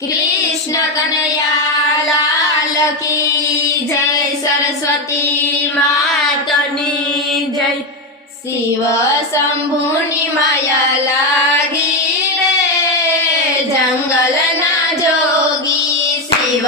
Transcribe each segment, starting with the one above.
कृष्ण कन्हैया लाल की जय। सरस्वती मातनी जय। शिव शंभुनी माया लागी रे जंगल ना जोगी। शिव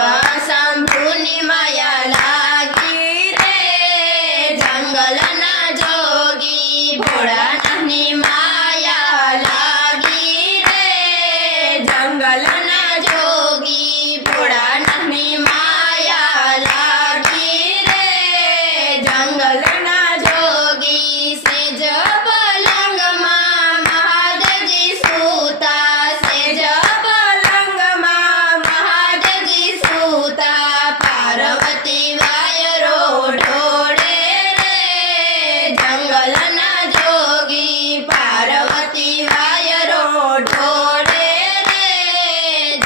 शंभुनी माया लागी रे जंगल ना जोगी। भोळानाथनी माया लागी रे जंगल ना जोगी। भोळानाथनी माया लागी रे जंगल ना जोगी। सेज पलंगમાં મહાદેવજી સૂતા। સેજ પલંગમાં મહાદેવજી સૂતા। પાર્વતી વાયરો ઢોળે રે જંગલ ના જોગી। પાર્વતી વાયરો ઢોળે રે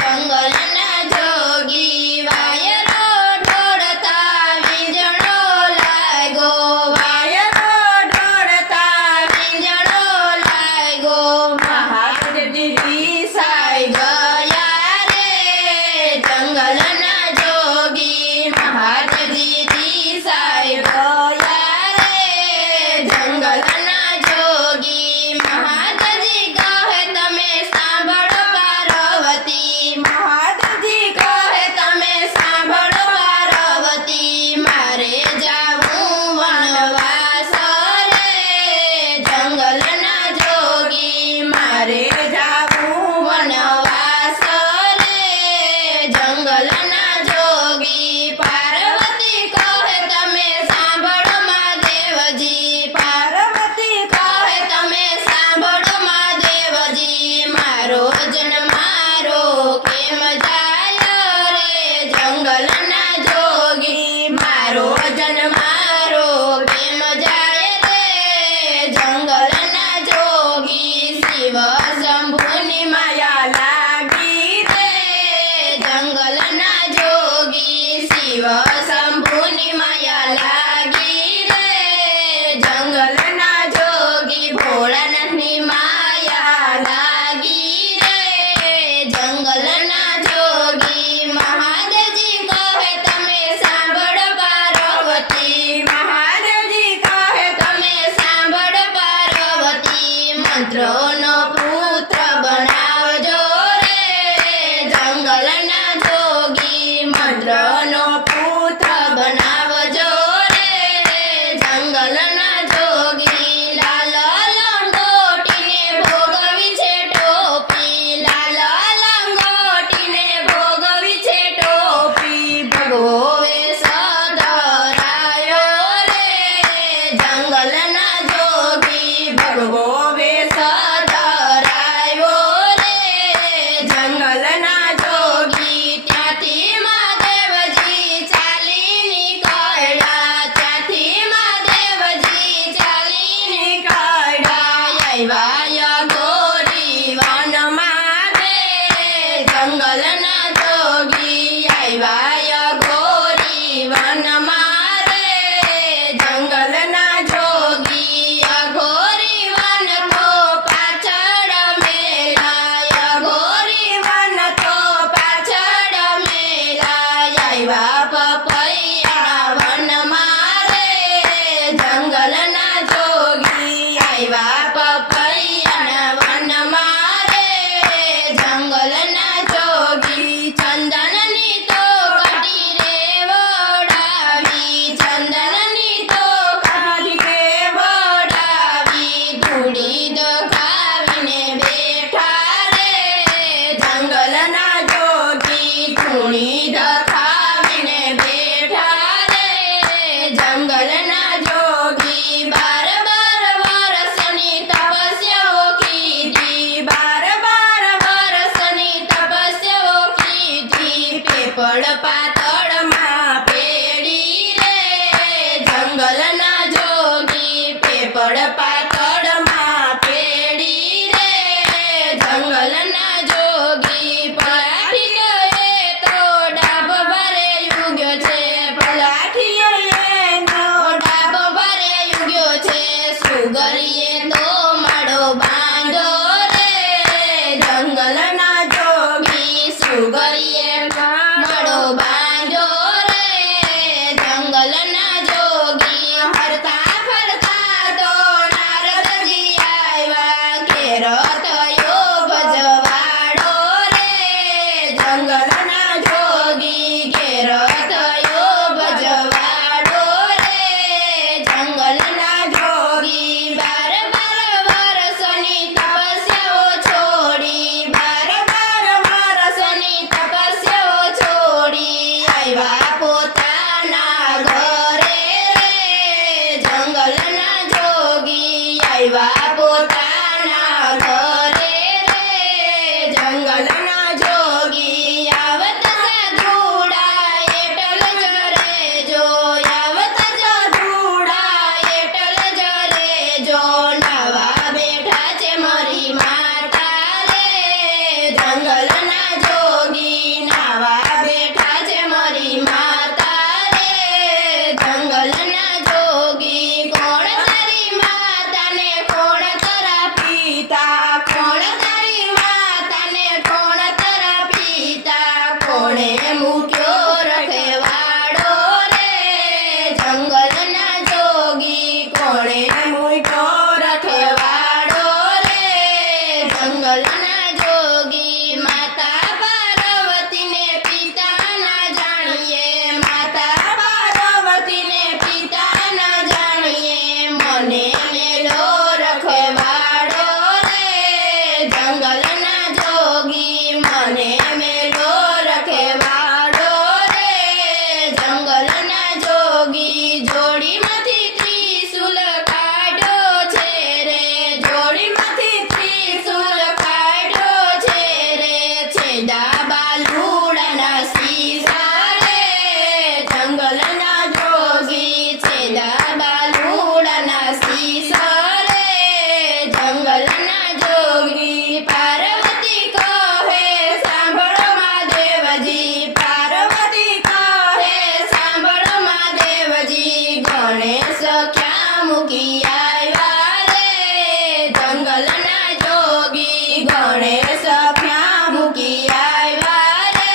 જંગલ ના જોગી। વાયરો ઢોળતા વીજળો લાગ્યો। વાયરો ઢોળતા વીજળો લાગ્યો। મહાદેવજી રીસાઈ ગયા રે જંગલ ના જોગી। મહાદેવજી રીસાઈ ગયા રે જંગલ ના જોગી। મહાદેવજી કહે તમે સાંભળો પાર્વતી। મહાદેવજી કહે તમે સાંભળો પાર્વતી। મારે જાવું વનવાસ રે જંગલ ના જોગી। મારે જાવું વનવાસ રે જંગલ ના જોગી। પાર્વતી કહે તમે સાંભળો મહાદેવજી। પાર્વતી કહે તમે સાંભળો મહાદેવજી। મારો જન્મારો કેમ જાય રે જંગલ ના જોગી। મારો જન્મારો કેમ જાય રે જંગલ ના જોગી। શિવ શંભુની માયા લાગી રે જંગલ ના જોગી। શિવ શંભુની માયા લાગી રે જંગલ ના જોગી। ભોળાનાથની માયા લાગી રે જંગલ ના જોગી। મહાદેવજી કહે તમે સાંભળો પાર્વતી। મહાદેવજી કહે તમે સાંભળો પાર્વતી। મંત્રોનો પુત્ર બનાવજો રે જંગલ ના જોગી। મંત્રનો પુત્ર બનાવજો રે જંગલ ના જોગી। લાલ લંગોટીને ભોગવી છે ટોપી। લાલ લંગોટીને ભોગવી છે ટોપી। ભગવો વેશ ધરાયો રે જંગલ ના જોગી। ભગવો વેશ ધરાયો રે જંગલ ના જોગી। ત્યાંથી મહાદેવજી ચાલી નીકળ્યા। ત્યાંથી મહાદેવજી ચાલી નીકળ્યા। આવ્યા ગોરી વનમાં રે જંગલ ના જોગી। આવ્યા ગોરી વનમાં રે જંગલ ના જોગી। અઘોરી વન તો પાછળ મેલાય। અઘોરી વન તો પાછળ મેલાય। આવ્યા પપૈયા વનમાં રે જંગલ ના જોગી। આવ્યા પપૈયા વનમાં રે જંગલ ના જોગી। ચંદનની તો કટી રે વડાવી। ચંદનની તો કટી રે વડાવી। ધૂળી દખાવીને બેઠા રે જંગલ ના જોગી। ધૂળી દખાવીને બેઠા રે જંગલ ના જોગી। 12 વર્ષની તપસ્યાઓ કીધી। 12 વર્ષની તપસ્યાઓ કીધી। પેપળ પાતળમાં પેડી રે જંગલ ના જોગી। પેપળ પાતળમાં પેડી રે જંગલ ના જોગી। પલાઠીઓ એ તો ડાબ ભરે યુગ્યો છે। પલાઠીઓ એનો ડાબ ભરે યુગ્યો છે। સુગરીએ તો માળો બાંધો રે જંગલ ના જોગી। સુગર કરીએ માળો બાંધ્યો રે જંગલના જોગી ફરતા ફરતા તો નારદજી આવ્યા ઘેર થયો ભજવાડો રે જંગલના જોગી ઘેર થયો ભજવાડો રે જંગલના જોગી બાર વર્ષની તપસ્યાઓ છોડી બાર વર્ષની તપસ્યાઓ છોડી આવ્યા પોતાના ઘરે રે જંગલના જોગી આવ્યા પોતાના ઘરે રે જંગલના જોગી આવતા સાધુડા એટલ જ રેજો આવતા સાધુડા એટલ જ રેજો નવા બેઠા છે મારી માતા રે જંગલના જોગી નવા બેઠા છે મારી માતા રે જંગલના જોગી કોણ તારી માતાને કોણ તારા પિતા કોણ તારી માતાને કોણ તારા પિતા કોણે મૂક્યો રખેવાડો રે જંગલના જોગી કોણે મૂક્યો રખેવાડો રે જંગલના જોગી માતા પાર્વતીને પિતા ના જાણીએ માતા પાર્વતીને પિતા ના જાણીએ મને મેલો રખેવાડો રે જંગલના જોગી મને મેલો રખેવાડો રે જંગલના જોગી જોડીમાંથી ત્રિશૂલ કાઢ્યો છે રે જોડીમાંથી ત્રિશૂલ કાઢ્યો છે રે છેડા બાલુડાના સીસા રે જંગલના જોગી છેડા બાલુડાના સીસા રે જંગલના જોગી પાર્વતી કહે સાંભળો મહાદેવજી પાર્વતી કહે સાંભળો મહાદેવજી ગણેશ ક્યાં મૂકી આવ્યા રે જંગલના જોગી ગણેશ ક્યાં મૂકી આવ્યા રે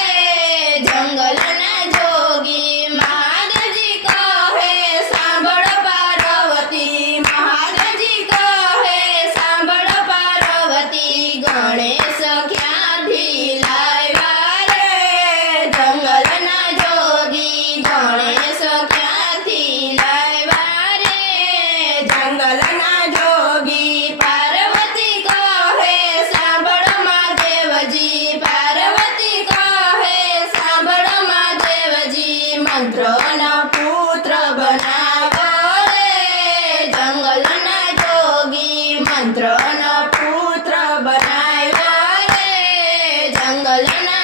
જંગલના જોગી મહાદેવજી કહે સાંભળો પાર્વતી મહાદેવજી કહે સાંભળો પાર્વતી ગણેશ ક્યાંથી લાવ્યા રે જંગલના જોગી ગણેશ ક્યાંથી લાવ્યા રે જંગલના જોગી પાર્વતી કહે સાંભળો મહાદેવજી પાર્વતી કહે સાંભળો મહાદેવજી મંત્રનો પુત્ર બનાવો રે જંગલના જોગી મંત્રનો પુત્ર બનાવ્યો રે જંગલના